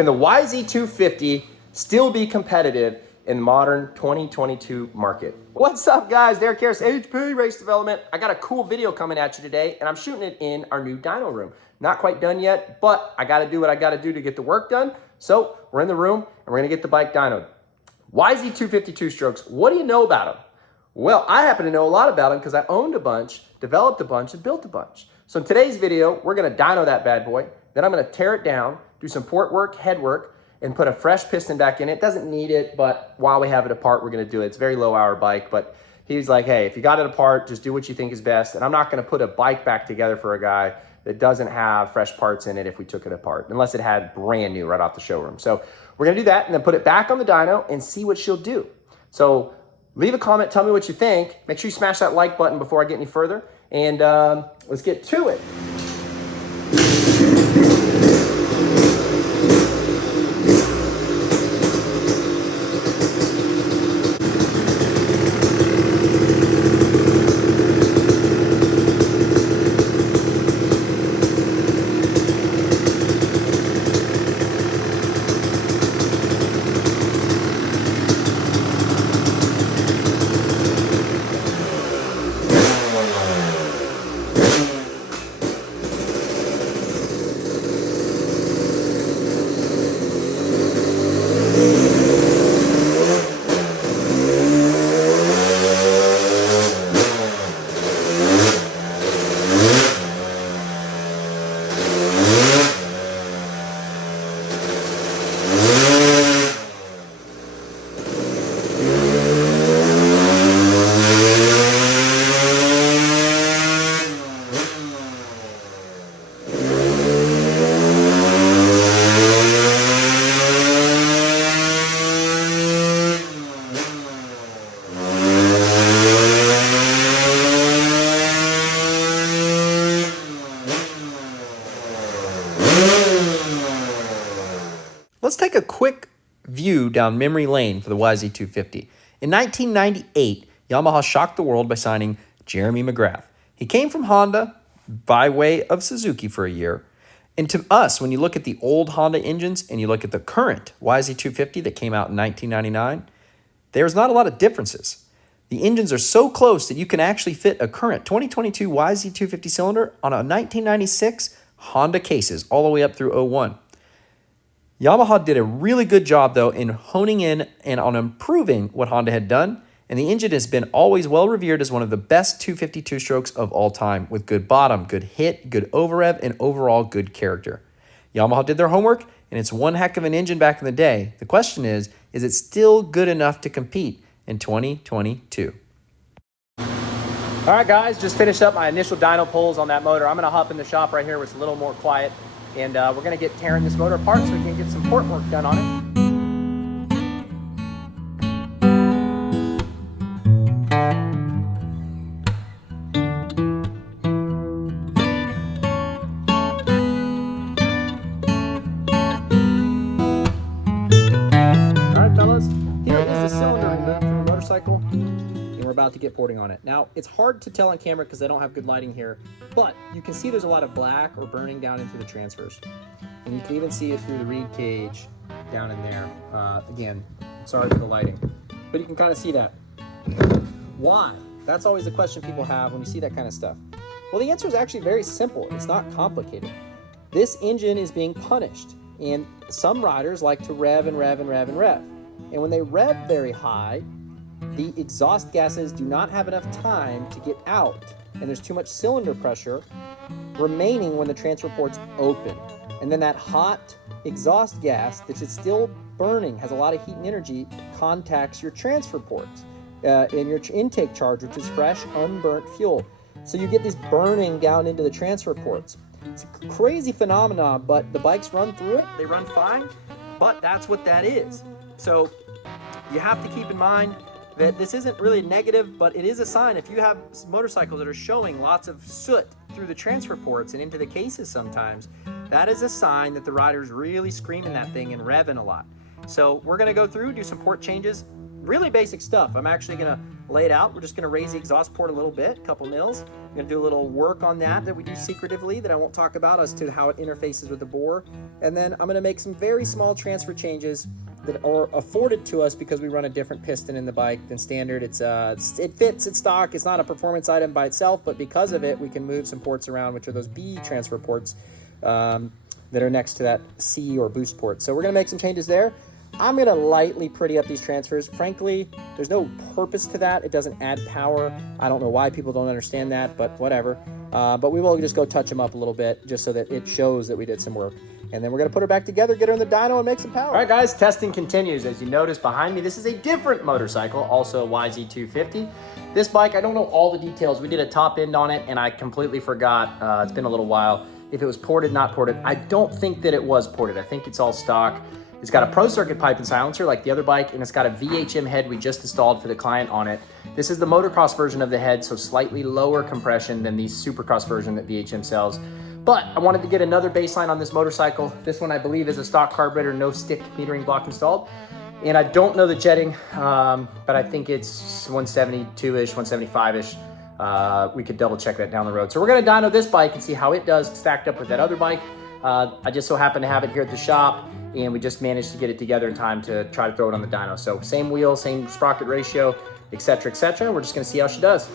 Can the YZ250 still be competitive in the modern 2022 market? What's up, guys? Derek Harris, HP Race Development. I got a cool video coming at you today, and I'm shooting it in our new dyno room. Not quite done yet, but I gotta do what I gotta do to get the work done. So we're in the room, and we're gonna get the bike dynoed. YZ250 two-strokes, what do you know about them? Well, I happen to know a lot about them because I owned a bunch, developed a bunch, and built a bunch. So in today's video, we're gonna dyno that bad boy, then I'm gonna tear it down, do some port work, head work, and put a fresh piston back in it. Doesn't need it, but while we have it apart, we're gonna do it. It's a very low hour bike, but he's like, hey, if you got it apart, just do what you think is best. And I'm not gonna put a bike back together for a guy that doesn't have fresh parts in it if we took it apart, unless it had brand new right off the showroom. So we're gonna do that and then put it back on the dyno and see what she'll do. So leave a comment, tell me what you think. Make sure you smash that like button before I get any further. And let's get to it. Let's take a quick view down memory lane for the YZ250. In 1998, Yamaha shocked the world by signing Jeremy McGrath. He came from Honda by way of Suzuki for a year. And to us, when you look at the old Honda engines and you look at the current YZ250 that came out in 1999, there's not a lot of differences. The engines are so close that you can actually fit a current 2022 YZ250 cylinder on a 1996 Honda cases all the way up through 01. Yamaha did a really good job, though, in honing in and on improving what Honda had done, and the engine has been always well revered as one of the best 252 strokes of all time, with good bottom, good hit, good over-rev, and overall good character. Yamaha did their homework, and it's one heck of an engine back in the day. The question is it still good enough to compete in 2022? All right, guys, just finished up my initial dyno pulls on that motor. I'm going to hop in the shop right here where it's a little more quiet. And we're going to get tearing this motor apart so we can get some port work done on it. All right, fellas, here is the cylinder removed from the motorcycle, and we're about to get porting on it. Now, it's hard to tell on camera because I don't have good lighting here, but you can see there's a lot of black or burning down into the transfers. And you can even see it through the reed cage down in there. Again, sorry for the lighting, but you can kind of see that. Why? That's always the question people have when you see that kind of stuff. Well, the answer is actually very simple. It's not complicated. This engine is being punished, and some riders like to rev and rev and rev and rev. And when they rev very high, the exhaust gases do not have enough time to get out, and there's too much cylinder pressure remaining when the transfer ports open. And then that hot exhaust gas that is still burning, has a lot of heat and energy, contacts your transfer ports and your intake charge, which is fresh, unburnt fuel. So you get this burning down into the transfer ports. It's a crazy phenomenon, but the bikes run through it. They run fine, but that's what that is. So you have to keep in mind that this isn't really negative, but it is a sign. If you have motorcycles that are showing lots of soot through the transfer ports and into the cases sometimes, that is a sign that the rider's really screaming that thing and revving a lot. So we're gonna go through, do some port changes, really basic stuff. I'm actually gonna laid out. We're just gonna raise the exhaust port a little bit, a couple mils. I'm gonna do a little work on that we do secretively that I won't talk about as to how it interfaces with the bore. And then I'm gonna make some very small transfer changes that are afforded to us because we run a different piston in the bike than standard. It fits its stock. It's not a performance item by itself, but because of it, we can move some ports around, which are those B transfer ports that are next to that C or boost port. So we're gonna make some changes there. I'm gonna lightly pretty up these transfers. Frankly, there's no purpose to that. It doesn't add power. I don't know why people don't understand that, but whatever. But we will just go touch them up a little bit just so that it shows that we did some work. And then we're gonna put her back together, get her in the dyno, and make some power. All right, guys, testing continues. As you notice behind me, this is a different motorcycle, also YZ250. This bike, I don't know all the details. We did a top end on it, and I completely forgot. It's been a little while. If it was ported, not ported. I don't think that it was ported. I think it's all stock. It's got a Pro Circuit pipe and silencer like the other bike, and it's got a VHM head we just installed for the client on it. This is the motocross version of the head, so slightly lower compression than the Supercross version that VHM sells. But I wanted to get another baseline on this motorcycle. This one I believe is a stock carburetor, no stick metering block installed. And I don't know the jetting, but I think it's 172-ish, 175-ish. We could double check that down the road. So we're gonna dyno this bike and see how it does stacked up with that other bike. I just so happen to have it here at the shop, and we just managed to get it together in time to try to throw it on the dyno. So same wheel, same sprocket ratio, et cetera, et cetera. We're just gonna see how she does.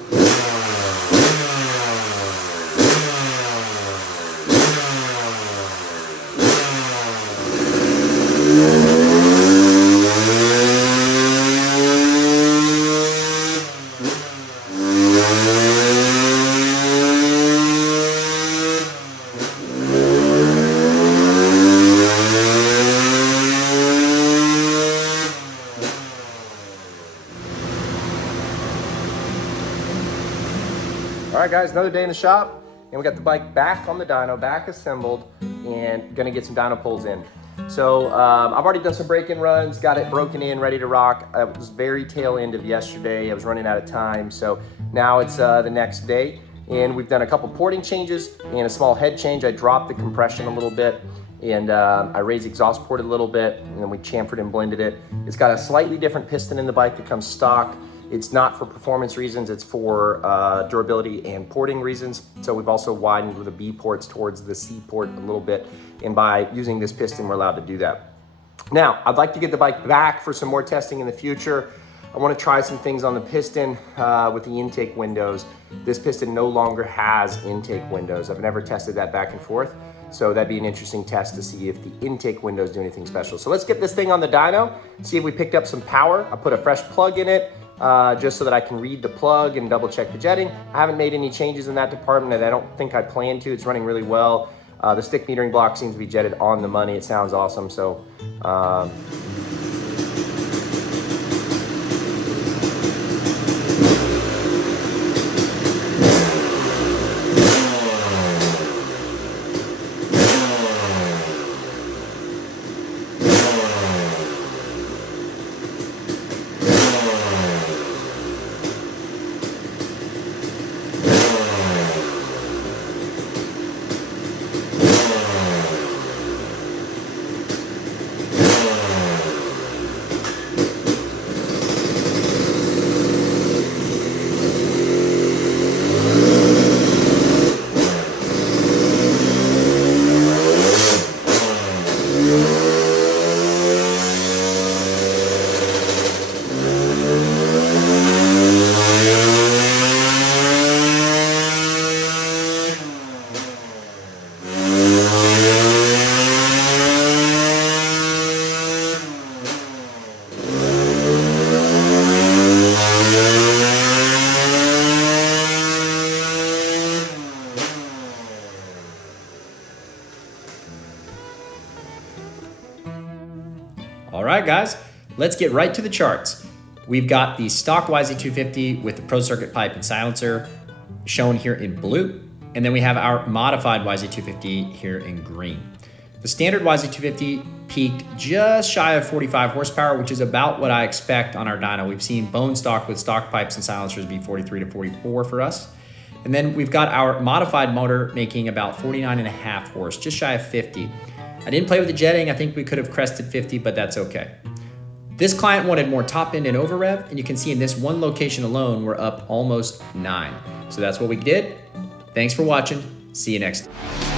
All right, guys, another day in the shop, and we got the bike back on the dyno, back assembled, and gonna get some dyno pulls in. So I've already done some break-in runs, got it broken in, ready to rock. It was very tail end of yesterday. I was running out of time, so now it's the next day, and we've done a couple porting changes and a small head change. I dropped the compression a little bit, and I raised the exhaust port a little bit, and then we chamfered and blended it. It's got a slightly different piston in the bike that comes stock. It's not for performance reasons, it's for durability and porting reasons. So we've also widened the B ports towards the C port a little bit. And by using this piston, we're allowed to do that. Now, I'd like to get the bike back for some more testing in the future. I want to try some things on the piston with the intake windows. This piston no longer has intake windows. I've never tested that back and forth. So that'd be an interesting test to see if the intake windows do anything special. So let's get this thing on the dyno, see if we picked up some power. I put a fresh plug in it, just so that I can read the plug and double check the jetting. I haven't made any changes in that department, and I don't think I plan to. It's running really well. The stick metering block seems to be jetted on the money. It sounds awesome. So all right, guys, let's get right to the charts. We've got the stock YZ250 with the Pro Circuit pipe and silencer shown here in blue. And then we have our modified YZ250 here in green. The standard YZ250 peaked just shy of 45 horsepower, which is about what I expect on our dyno. We've seen bone stock with stock pipes and silencers be 43 to 44 for us. And then we've got our modified motor making about 49.5 horse, just shy of 50. I didn't play with the jetting. I think we could have crested 50, but that's okay. This client wanted more top end and over rev, and you can see in this one location alone, we're up almost 9. So that's what we did. Thanks for watching. See you next time.